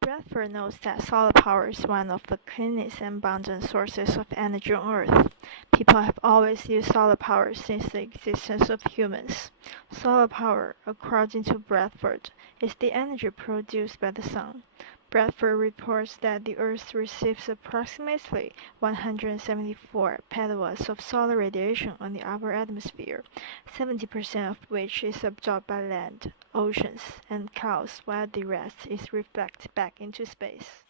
Bradford knows that solar power is one of the cleanest and abundant sources of energy on Earth. People have always used solar power since the existence of humans. Solar power, according to Bradford, is the energy produced by the sun. Bradford reports that the Earth receives approximately 174 petawatts of solar radiation on the upper atmosphere, 70% of which is absorbed by land, oceans, and clouds, while the rest is reflected back into space.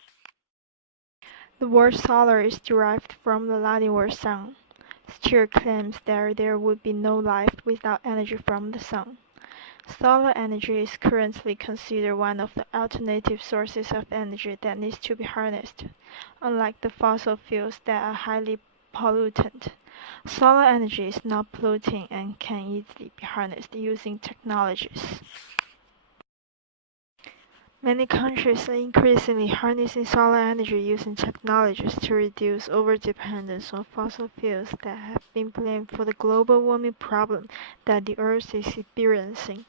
The word solar is derived from the Latin word sun. Steer claims that there would be no life without energy from the sun. Solar energy is currently considered one of the alternative sources of energy that needs to be harnessed. Unlike the fossil fuels that are highly pollutant, solar energy is not polluting and can easily be harnessed using technologies. Many countries are increasingly harnessing solar energy using technologies to reduce overdependence on fossil fuels that have been blamed for the global warming problem that the Earth is experiencing.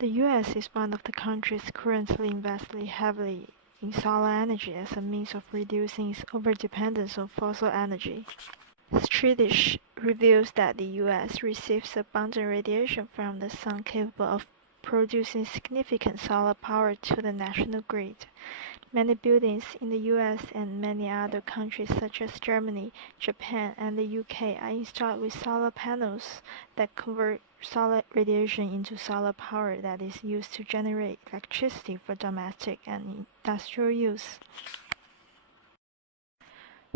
The US is one of the countries currently investing heavily in solar energy as a means of reducing its overdependence on fossil energy. Swedish reveals that the US receives abundant radiation from the sun capable of producing significant solar power to the national grid. Many buildings in the US and many other countries such as Germany, Japan, and the UK are installed with solar panels that convert solar radiation into solar power that is used to generate electricity for domestic and industrial use.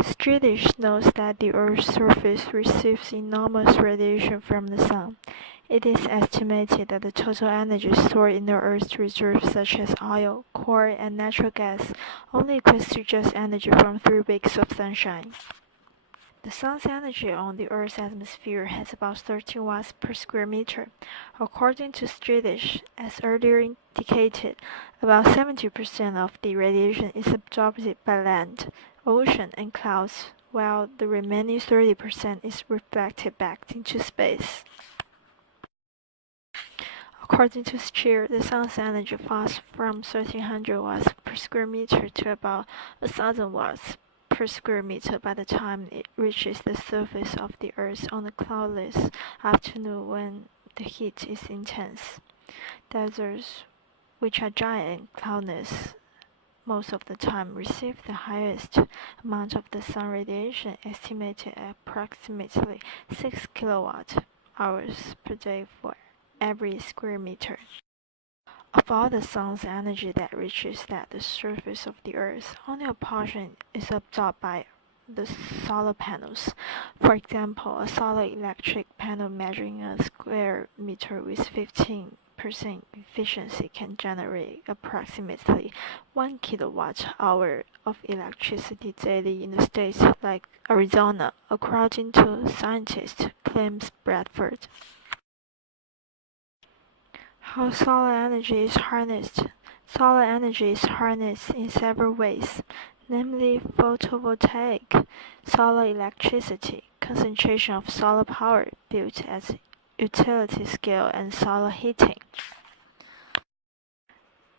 Swedish knows that the Earth's surface receives enormous radiation from the sun. It is estimated that the total energy stored in the Earth's reserves such as oil, coal, and natural gas only equates to just energy from 3 weeks of sunshine. The sun's energy on the Earth's atmosphere has about 13 watts per square meter. According to Swedish, as earlier indicated, about 70% of the radiation is absorbed by land, ocean, and clouds, while the remaining 30% is reflected back into space. According to Scheer, the sun's energy falls from 1300 watts per square meter to about 1000 watts per square meter by the time it reaches the surface of the Earth on a cloudless afternoon when the heat is intense. Deserts, which are giant and cloudless most of the time, receive the highest amount of the sun radiation, estimated at approximately 6 kilowatt hours per day for every square meter. Of all the sun's energy that reaches the surface of the Earth, only a portion is absorbed by the solar panels. For example, a solar electric panel measuring a square meter with 15% efficiency can generate approximately 1 kilowatt hour of electricity daily in the states like Arizona, according to scientist claims Bradford. How solar energy is harnessed. Solar energy is harnessed in several ways, namely photovoltaic, solar electricity, concentration of solar power built at utility scale, and solar heating.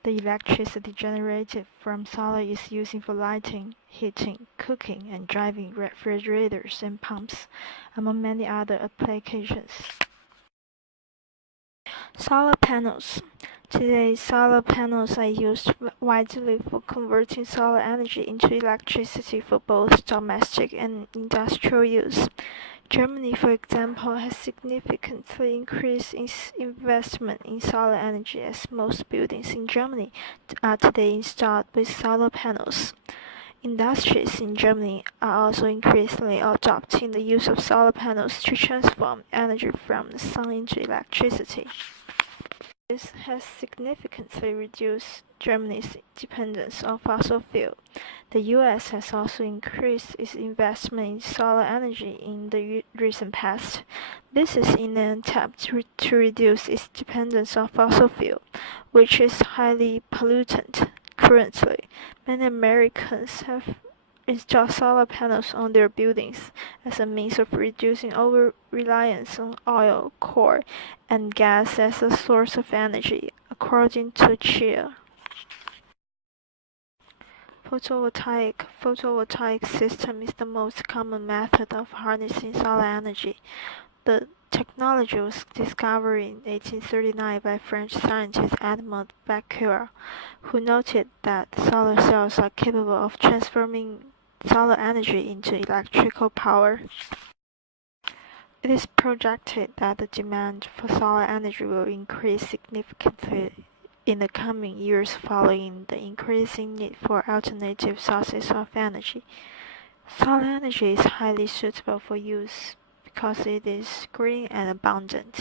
The electricity generated from solar is used for lighting, heating, cooking, and driving refrigerators and pumps, among many other applications. Solar panels. Today, solar panels are used widely for converting solar energy into electricity for both domestic and industrial use. Germany, for example, has significantly increased its investment in solar energy as most buildings in Germany are today installed with solar panels. Industries in Germany are also increasingly adopting the use of solar panels to transform energy from the sun into electricity. This has significantly reduced Germany's dependence on fossil fuel. The US has also increased its investment in solar energy in the recent past. This is in an attempt to reduce its dependence on fossil fuel, which is highly pollutant. Currently, many Americans have installed solar panels on their buildings as a means of reducing over-reliance on oil, coal, and gas as a source of energy, according to Chia. photovoltaic system is the most common method of harnessing solar energy. The technology was discovered in 1839 by French scientist Edmond Becquerel, who noted that solar cells are capable of transforming solar energy into electrical power. It is projected that the demand for solar energy will increase significantly in the coming years following the increasing need for alternative sources of energy. Solar energy is highly suitable for use because it is green and abundant.